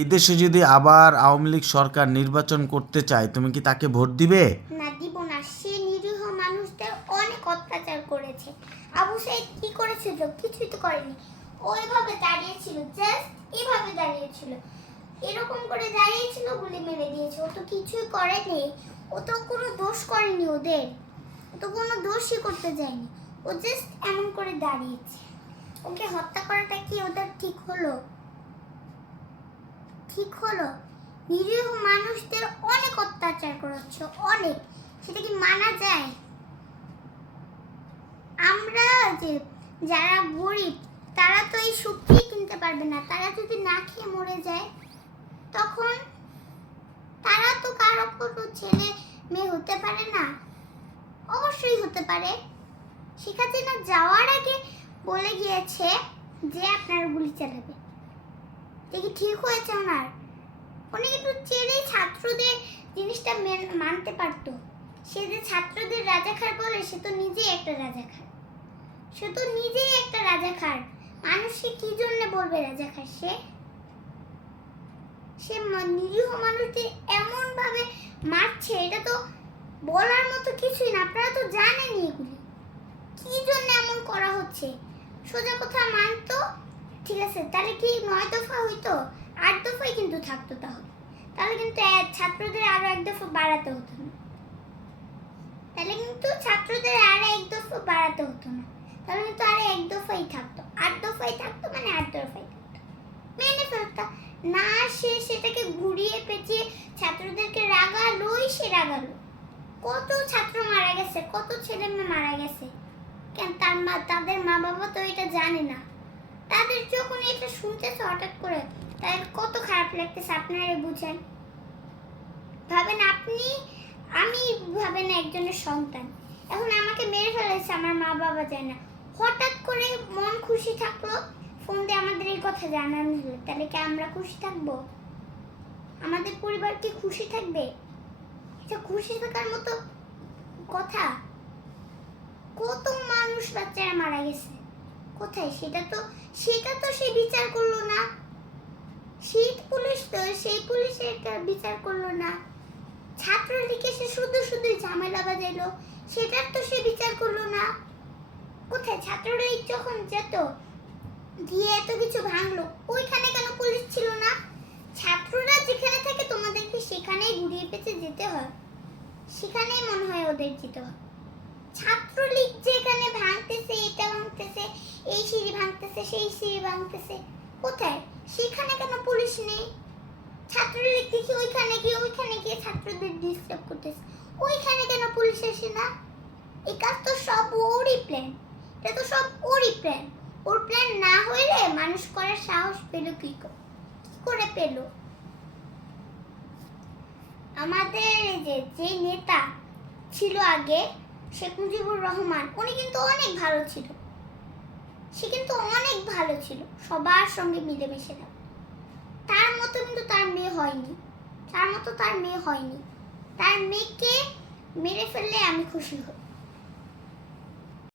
এই দেশে যদি আবার আওয়ামী লীগ সরকার নির্বাচন করতে চায়, তুমি কি তাকে ভোট দিবে? না, দিব না। সে নিরীহ মানুষদের অনেক অত্যাচার করেছে। আবু সাইদ কি করেছিল? কিছুই তো করেনি। ওইভাবে দাঁড়িয়েছিল জাস্ট এইভাবে দাঁড়িয়েছিল। এরকম করে দাঁড়িয়েছিল, গুলি মেরে দিয়েছে। ও তো কিছুই করেনি। ও তো কোনো দোষ করেনি ওদের। ও তো কোনো দোষই করতে যায়নি। ও জাস্ট এমন করে দাঁড়িয়েছে। ওকে হত্যা করাটা কি ওদের ঠিক হলো? ঠিক হলো? নিরীহ মানুষদের অনেক অত্যাচার করাচ্ছে অনেক। সেটা কি মানা যায়? আমরা যে, যারা গরিব, তারা তো এই সবজি কিনতে পারবে না। তারা যদি না খেয়ে মরে যায়, তখন তারা তো কারও কোনো ছেলে মেয়ে হতে পারে না? অবশ্যই হতে পারে। শেখ যাওয়ার আগে বলে গিয়েছে যে আপনার গুলি চালাবে। দেখি ঠিক হয়েছে ওনার। উনি কিন্তু চেলেই ছাত্রদের জিনিসটা মানতে পারতো। সে যে ছাত্রদের রাজাখার বলে, সে তো নিজেই একটা রাজাখার। সে তো নিজেই একটা রাজাখার। মানুষকে কি জন্য বলবে রাজাখার সে? সে নিরীহ মানুষদের এমন ভাবে মারছে, এটা তো বলার মতো কিছুই না। আপনারা তো জানেনই এগুলি। কি জন্য এমন করা হচ্ছে? সোজা কথা মানতো? ঠিক আছে, তাহলে কি নয় দফা হইতো আট দফাই কিন্তু থাকতো তাহলে তাহলে কিন্তু ছাত্রদের আরও এক দফা বাড়াতে হতো না। তাহলে কিন্তু ছাত্রদের আরও এক দফা বাড়াতে হতো না। তাহলে কিন্তু আরও এক দফাই থাকতো। আট দফাই থাকতো মানে আট দফাই থাকতো। মেনে ফেলতা। না সে সেটাকে ঘুরিয়ে পেঁচিয়ে ছাত্রদেরকে রাগালোই সে রাগালো। কত ছাত্র মারা গেছে, কত ছেলে মেয়ে মারা গেছে। কেন তার মা, তাদের মা বাবা তো এটা জানে না। তাদের যখন এটা শুনতেছে হঠাৎ করে তাদের কত খারাপ লাগতেছে আপনারা বুঝেন। ভাবেন আপনি, আমি ভাবেন একজনের সন্তান। এখন আমাকে মেরে ফেলেছে আমার মা বাবা যায় না। হঠাৎ করে মন খুশি থাকল, ফোন দিয়ে আমাদের এই কথা জানানো হলো। তাহলে কি আমরা খুশি থাকব? আমাদের পরিবার কি খুশি থাকবে? এটা খুশি থাকার মতো কথা। কত মানুষ বাচ্চারা মারা গেছে। কোথায়? সেটা তো সেটা তো সে বিচার করল না। সেই পুলিশ তো সেই পুলিশের বিচার করল না। ছাত্রলীগে সে শুধু শুধু ঝামেলা বাজাইলো, সেটার তো সে বিচার করল না। কোথায়? ছাত্রলীগ যখন যেত, গিয়ে এত কিছু ভাঙলো, ওইখানে কেন পুলিশ ছিল না? ছাত্ররা যেখানে থাকে তোমাদেরকে সেখানেই ঘুরিয়ে পেঁচে যেতে হয়। সেখানেই মনে হয় ওদের হয়। ছাত্রলীগ যেখানে ভাঙতেছে, এটা ভাঙতেছে, এই সিঁড়ি ভাঙতেছে, সেই সিঁড়ি ভাঙতেছে, কোথায়? সেখানে কেন পুলিশ নেই? ছাত্রলীগ দেখি ওইখানে গিয়ে ওইখানে গিয়ে ছাত্রদের ডিস্টার্ব করতেছে? ওইখানে কেন পুলিশ আসে না? এই কাজ তো সব ওরই প্ল্যান এটা তো সব ওরই প্ল্যান ওর প্ল্যান না হইলে মানুষ করার সাহস পেল কি করে পেল? আমাদের যে যে নেতা ছিল আগে, শেখ মুজিবুর রহমান, উনি কিন্তু অনেক ভালো ছিল। সে কিন্তু অনেক ভালো ছিল, সবার সঙ্গে মিলেমিশে থাকত তার মতো কিন্তু তার মেয়ে হয়নি, তার মতো তার মেয়ে হয়নি। তার মেয়েকে মেরে ফেললে আমি খুশি হই।